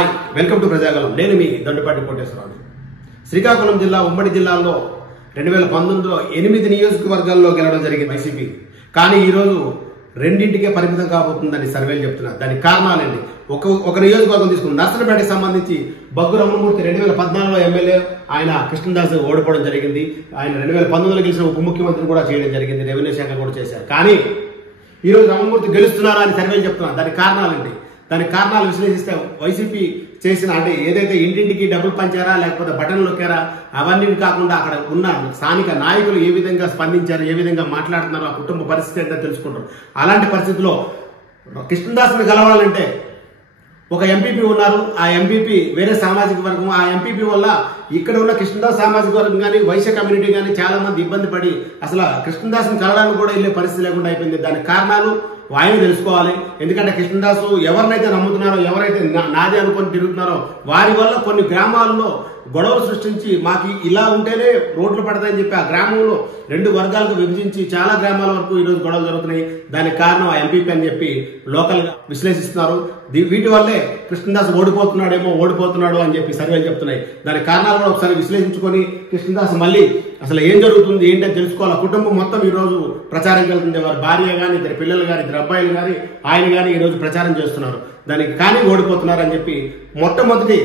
Hi welcome to Prajagalam. నేను మీ దొండపాటి కోటేశ్వరరావు. శ్రీకాకుళం జిల్లా ఉమ్మడి జిల్లాలో 2019లో 8 నియోజకవర్గాల్లో గెలవడం జరిగింది వైసీపీ. కానీ ఈరోజు రెండింటికే పరిమితం కాబోతుందని సర్వేలు చెప్తున్నారు. దానికి కారణాలేంటి? ఒక నియోజకవర్గం తీసుకుని నర్సనపేటకి సంబంధించి బగ్గు రమణమూర్తి 2014లో ఎమ్మెల్యే ఆయన కృష్ణదాస్ ఓడిపోవడం జరిగింది. ఆయన 2019లో గెలిచిన ఉప ముఖ్యమంత్రి కూడా చేయడం జరిగింది. రెవెన్యూ శాఖ కూడా చేశారు. కానీ ఈరోజు రమణమూర్తి గెలుస్తున్నారా అని సర్వేలు చెప్తున్నారు. దానికి కారణాలేంటి? దానికి కారణాలు విశ్లేషిస్తే వైసీపీ చేసిన అంటే ఏదైతే ఇంటింటికి డబ్బులు పంచారా లేకపోతే బటన్లు నొక్కారా అవన్నీ కాకుండా అక్కడ ఉన్న స్థానిక నాయకులు ఏ విధంగా స్పందించారు, ఏ విధంగా మాట్లాడుతున్నారు, ఆ కుటుంబ పరిస్థితి ఏంటో తెలుసుకుంటారు. అలాంటి పరిస్థితిలో కృష్ణదాస్ని గెలవాలంటే ఒక ఎంపీపీ ఉన్నారు. ఆ ఎంపీపీ వేరే సామాజిక వర్గం. ఆ ఎంపీపీ వల్ల ఇక్కడ ఉన్న కృష్ణదాస్ సామాజిక వర్గం కానీ వైశ్య కమ్యూనిటీ కానీ చాలా మంది ఇబ్బంది పడి అసలు కృష్ణదాస్ని కలవడానికి కూడా వెళ్ళే పరిస్థితి లేకుండా అయిపోయింది. దానికి కారణాలు ఆయన తెలుసుకోవాలి. ఎందుకంటే కృష్ణదాసు ఎవరినైతే నమ్ముతున్నారో, ఎవరైతే నాది అనుకొని తిరుగుతున్నారో వారి వల్ల కొన్ని గ్రామాల్లో గొడవలు సృష్టించి మాకు ఇలా ఉంటేనే రోడ్లు పడతాయని చెప్పి ఆ గ్రామంలో 2 వర్గాలకు విభజించి చాలా గ్రామాల వరకు ఈరోజు గొడవలు జరుగుతున్నాయి. దానికి కారణం ఆ ఎంపీపీ అని చెప్పి లోకల్ గా విశ్లేషిస్తున్నారు. వీటి వల్లే కృష్ణదాస్ ఓడిపోతున్నాడు అని చెప్పి సర్వేలు చెప్తున్నాయి. దానికి కారణాలు కూడా ఒకసారి విశ్లేషించుకొని కృష్ణదాస్ మళ్ళీ అసలు ఏం జరుగుతుంది ఏంటని తెలుసుకోవాలి. ఆ కుటుంబం మొత్తం ఈ రోజు ప్రచారంకి వెళ్తుంది. వారి భార్య కానీ, 2 పిల్లలు కానీ, 2 అబ్బాయిలు కానీ, ఆయన కానీ ఈ రోజు ప్రచారం చేస్తున్నారు. దానికి కానీ ఓడిపోతున్నారు అని చెప్పి మొట్టమొదటి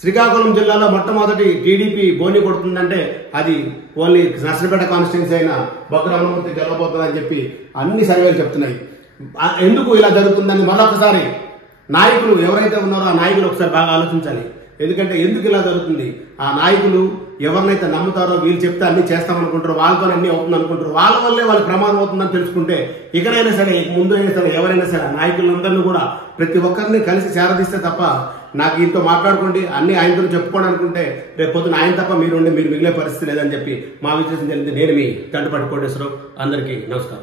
శ్రీకాకుళం జిల్లాలో మొట్టమొదటి టీడీపీ బోని కొడుతుందంటే అది ఓన్లీ నర్సనపేట కాన్స్టిట్యున్సీ అయిన బగ్గు రమణమూర్తి గెలవబోతుందని చెప్పి అన్ని సర్వేలు చెప్తున్నాయి. ఎందుకు ఇలా జరుగుతుందని మరొకసారి నాయకులు ఎవరైతే ఉన్నారో ఆ నాయకులు ఒకసారి బాగా ఆలోచించాలి. ఎందుకంటే ఎందుకు ఇలా జరుగుతుంది? ఆ నాయకులు ఎవరినైతే నమ్ముతారో వీళ్ళు చెప్తే అన్ని చేస్తామనుకుంటారు, వాళ్ళతో అన్ని అవుతుంది అనుకుంటారు. వాళ్ళ వల్లే వాళ్ళకి ప్రమాదం అవుతుందని తెలుసుకుంటే ఇకనైనా సరే, ముందు అయినా సరే, ఎవరైనా సరే నాయకులందరినీ కూడా ప్రతి ఒక్కరిని కలిసి చేరదీస్తే తప్ప నాకు ఈయనతో మాట్లాడుకోండి అన్ని ఆయనతో చెప్పుకోండి అనుకుంటే రేపు పొద్దున ఆయన తప్ప మీరు మిగిలే పరిస్థితి లేదని చెప్పి మా విశ్లేషణ తెలిసింది. నేను మీ దండపాటి కోటేశ్వరరావు. అందరికీ నమస్కారం.